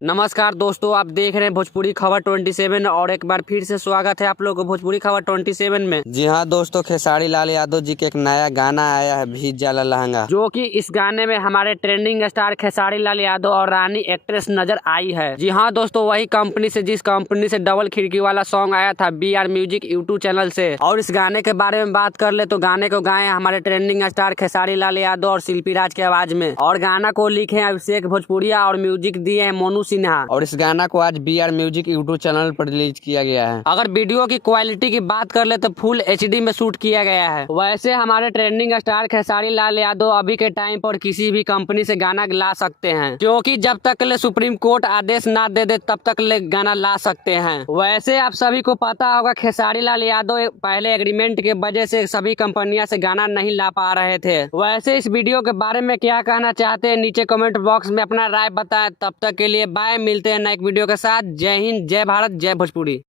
नमस्कार दोस्तों, आप देख रहे हैं भोजपुरी खबर 27 और एक बार फिर से स्वागत है आप लोगों को भोजपुरी खबर 27 में। जी हाँ दोस्तों, खेसारी लाल यादव जी के एक नया गाना आया है, भीज जाला लहंगा, जो कि इस गाने में हमारे ट्रेंडिंग स्टार खेसारी लाल यादव और रानी एक्ट्रेस नजर आई है। जी हाँ दोस्तों, वही कंपनी से जिस कंपनी से डबल खिड़की वाला सॉन्ग आया था BR म्यूजिक यूट्यूब चैनल से। और इस गाने के बारे में बात कर ले तो गाने को गाए हमारे ट्रेंडिंग स्टार खेसारी लाल यादव और शिल्पी राज की आवाज में, और गाना को लिखे अभिषेक भोजपुरिया और म्यूजिक दिए हैं मोनू सिन्हा। और इस गाना को आज BR म्यूजिक यूट्यूब चैनल पर रिलीज किया गया है। अगर वीडियो की क्वालिटी की बात कर ले तो फुल HD में शूट किया गया है। वैसे हमारे ट्रेंडिंग स्टार खेसारी लाल यादव अभी के टाइम पर किसी भी कंपनी से गाना ला सकते हैं, क्योंकि जब तक ले सुप्रीम कोर्ट आदेश ना दे दे तब तक ले गाना ला सकते हैं। वैसे आप सभी को पता होगा खेसारी लाल यादव पहले एग्रीमेंट के वजह से सभी कंपनियां से गाना नहीं ला पा रहे थे। वैसे इस वीडियो के बारे में क्या कहना चाहते हैं नीचे कमेंट बॉक्स में अपना राय बताएं। तब तक के लिए बाय, मिलते हैं नए वीडियो के साथ। जय हिंद, जय भारत, जय भोजपुरी।